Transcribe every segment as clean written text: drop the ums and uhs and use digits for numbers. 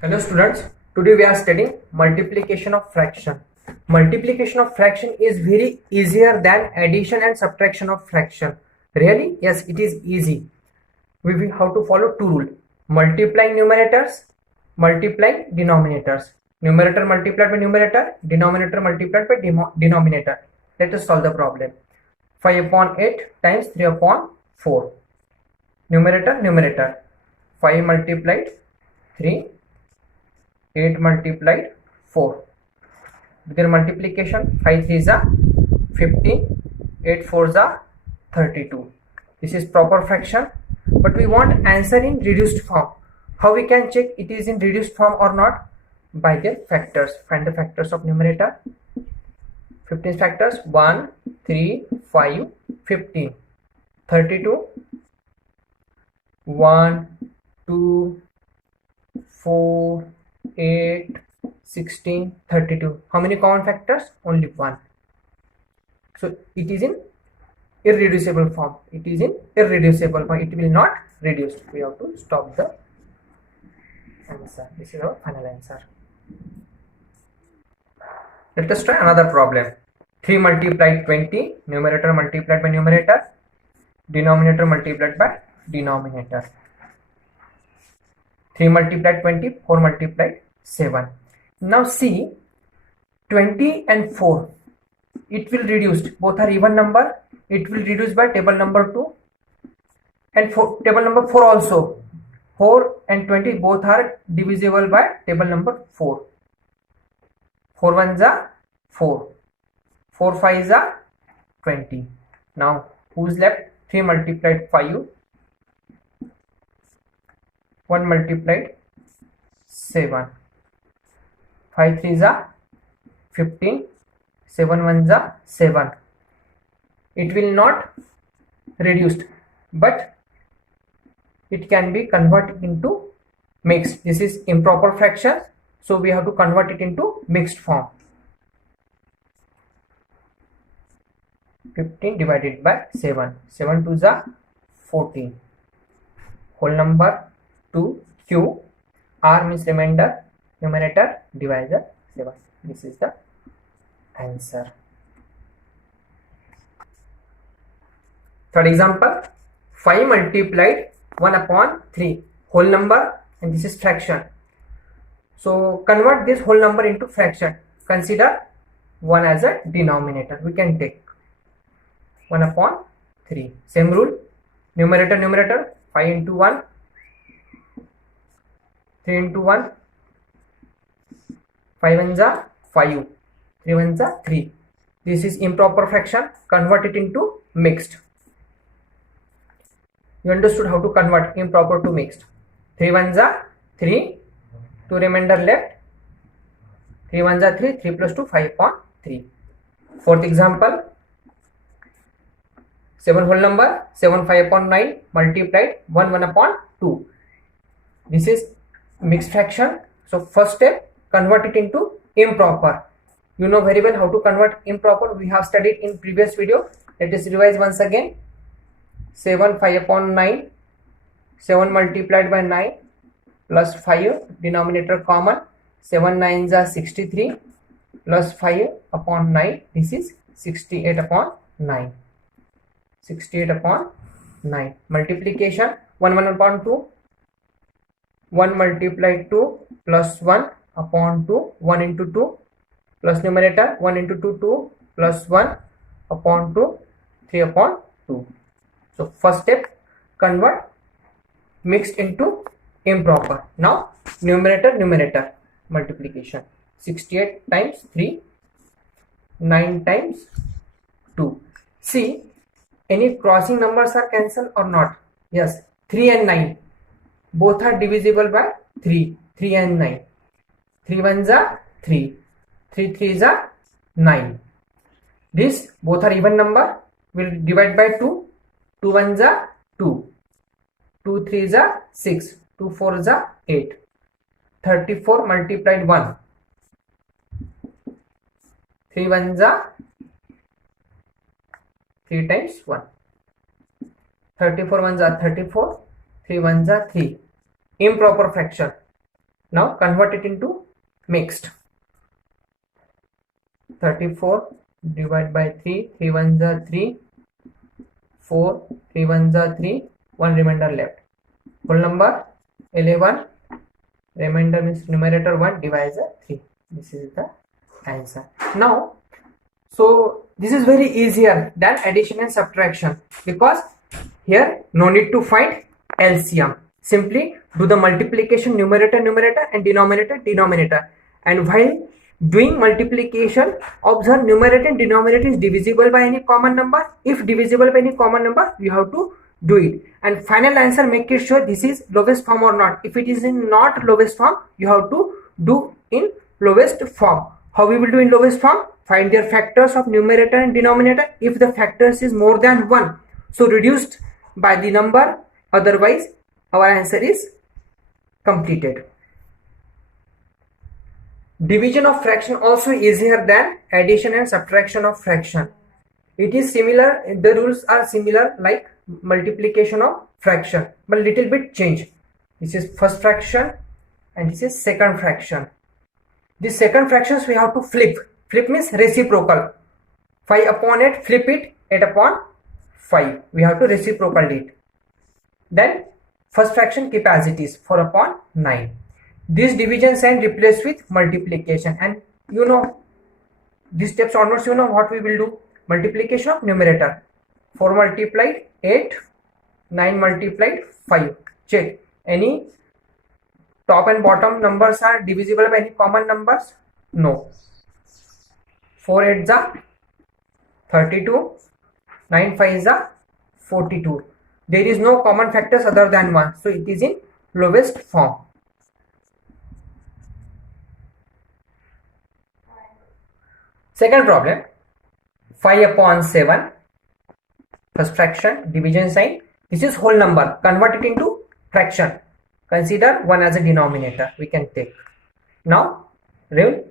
Hello students, today we are studying multiplication of fraction. Multiplication of fraction is very easier than addition and subtraction of fraction. Really? Yes, it is easy. We will have to follow two rules. Multiplying numerators, multiplying denominators. Numerator multiplied by numerator, denominator multiplied by denominator. Let us solve the problem. 5 upon 8 times 3 upon 4. Numerator. 5 multiplied 3. 8 multiplied 4. With their multiplication, 5 3s are 15, 8 4s are 32. This is proper fraction, but we want answer in reduced form. How we can check it is in reduced form or not? By their factors. Find the factors of numerator. 15 factors 1, 3, 5, 15. 32 1, 2, 4, 8, 16, 32. How many common factors? Only one. So it is in irreducible form. It is in irreducible form. It will not reduce. We have to stop the answer. This is our final answer. Let us try another problem. 3 multiplied 20. Numerator multiplied by numerator. Denominator multiplied by denominator. 3 multiplied 20, 4 multiplied 7. Now see, 20 and 4, it will reduce. Both are even number. It will reduce by table number 2 and table number 4 also. 4 and 20 both are divisible by table number 4. 4 1s are 4. 4 5s are 20. Now who's left? 3 multiplied 5. 1 multiplied 7. 5 3s are 15. 7 1s are 7. It will not reduced, but it can be converted into mixed. This is improper fraction, so we have to convert it into mixed form. 15 divided by 7. 7 2s are 14. Whole number 2 q, r means remainder, numerator, divisor 7. This is the answer. Third example, 5 multiplied 1 upon 3, whole number, and this is fraction. So convert this whole number into fraction. Consider 1 as a denominator. We can take 1 upon 3. Same rule, numerator, 5 into 1, 3 into 1, 5 1s are 5, 3 1s are 3. This is improper fraction. Convert it into mixed. You understood how to convert improper to mixed. 3 1s are 3, 2 remainder left. 3 1s are 3, 3 plus 2, 5 upon 3. Fourth example, 7 whole number, 7 5 upon 9 multiplied 1 1 upon 2. This is mixed fraction. So first step, convert it into improper. You know very well how to convert improper. We have studied in previous video. Let us revise once again. 7 5 upon 9, 7 multiplied by 9 plus 5, denominator common, 7 9s are 63 plus 5 upon 9, this is 68 upon 9. 68 upon 9. Multiplication, 1 1 upon 2, 1 multiplied 2 plus 1 upon 2, 1 into 2 plus numerator, 1 into 2 2 plus 1 upon 2, 3 upon 2. So first step, convert mixed into improper. Now numerator multiplication, 68 times 3, 9 times 2. See, any crossing numbers are cancelled or not? Yes, 3 and 9 both are divisible by 3. 3 and 9. 3 1s are 3. 3 3s are 9. This both are even number. Will divide by 2. 2 1s are 2. 2 3s are 6. 2 4s are 8. 34 multiplied 1. 3 1s are 3 times 1. 34 1s are 34. 3 1s are 3. Improper fraction. Now convert it into mixed. 34 divided by 3, 3 ones are 3, 4, 3 ones are 3, 1 remainder left. Whole number 11, remainder means numerator 1, divisor 3. This is the answer. Now, so this is very easier than addition and subtraction, because here no need to find LCM. Simply do the multiplication numerator and denominator, and while doing multiplication, observe numerator and denominator is divisible by any common number. If divisible by any common number, you have to do it, and final answer, make it sure this is lowest form or not. If it is in not lowest form, you have to do in lowest form. How we will do in lowest form? Find their factors of numerator and denominator. If the factors is more than 1, so reduced by the number, otherwise our answer is completed. Division of fraction also easier than addition and subtraction of fraction. It is similar, the rules are similar like multiplication of fraction, but little bit change. This is first fraction and this is second fraction. This second fractions we have to flip. Flip means reciprocal. 5 upon 8, flip it, 8 upon 5. We have to reciprocal it. Then first fraction keep as it is, 4 upon 9. This division sign replaced with multiplication, and you know these steps onwards, you know what we will do. Multiplication of numerator. 4 multiplied 8, 9 multiplied 5. Check any top and bottom numbers are divisible by any common numbers? No. 4 8s are 32, 9 5s are 42. There is no common factors other than 1, so it is in lowest form. Second problem, 5 upon 7, first fraction, division sign. This is whole number, convert it into fraction. Consider 1 as a denominator, we can take. Now, rule,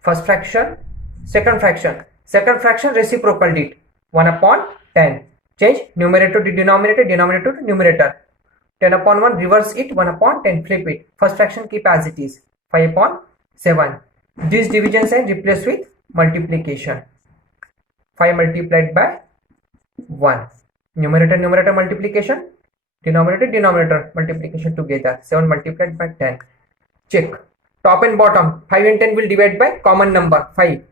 first fraction, second fraction. Second fraction reciprocal it, 1 upon 10. Change numerator to denominator, denominator to numerator. 10 upon 1, reverse it, 1 upon 10, flip it. First fraction keep as it is, 5 upon 7. This division sign replace with multiplication. 5 multiplied by 1. Numerator multiplication, denominator multiplication together. 7 multiplied by 10. Check. Top and bottom, 5 and 10 will divide by common number, 5.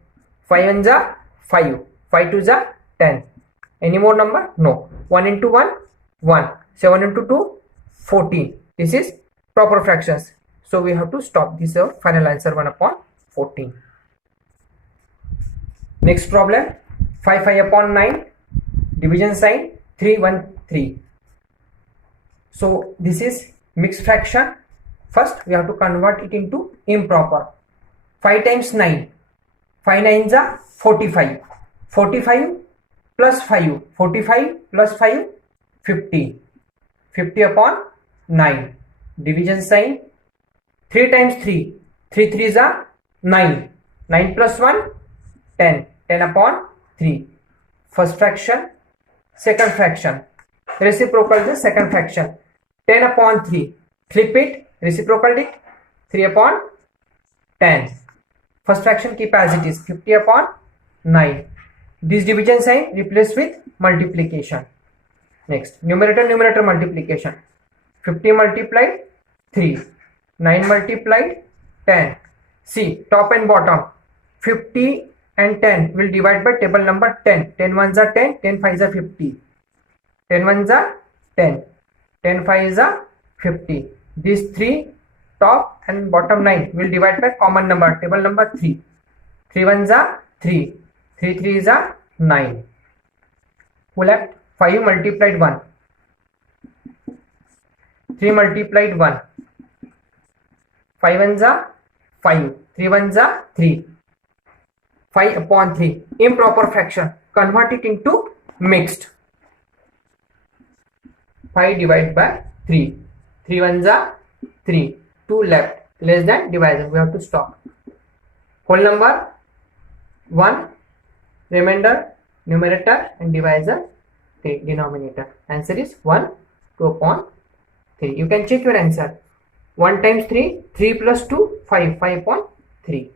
5 1s are 5. 5 2s are 10. Any more number? No. 1 into 1, 1. 7 into 2, 14. This is proper fractions. So we have to stop this final answer, 1 upon 14. Next problem, 5 upon 9, division sign, 3 1 3. So this is mixed fraction. First we have to convert it into improper. 5 times 9, 5 9s are 45. 45 plus 5, 45 plus 5, 50. 50 upon 9. Division sign, 3 times 3, 3 3s are 9. 9 plus 1, 10. 10 upon 3. First fraction, second fraction. Reciprocal the second fraction. 10 upon 3. Flip it, reciprocal it, 3 upon 10. First fraction keep as it is, 50 upon 9. This division sign replace with multiplication. Next, numerator multiplication. 50 multiplied 3. 9 multiplied 10. See, top and bottom. 50 and 10 will divide by table number 10. 10 1s are 10, 10 5s are 50. 10 1s are 10, 10 5s are 50. These 3 top and bottom 9 will divide by common number, table number 3. 3 1s are 3, 3 3s are 9. Who left? 5 multiplied 1. 3 multiplied 1. 5 1s are 5, 3 1s are 3. 5 upon 3, improper fraction. Convert it into mixed. 5 divided by 3. 3 1s are 3. 2 left, less than divisor. We have to stop. Whole number 1, remainder, numerator and divisor, denominator. Answer is 1, 2 upon 3. You can check your answer. 1 times 3, 3 plus 2, 5, 5 upon 3.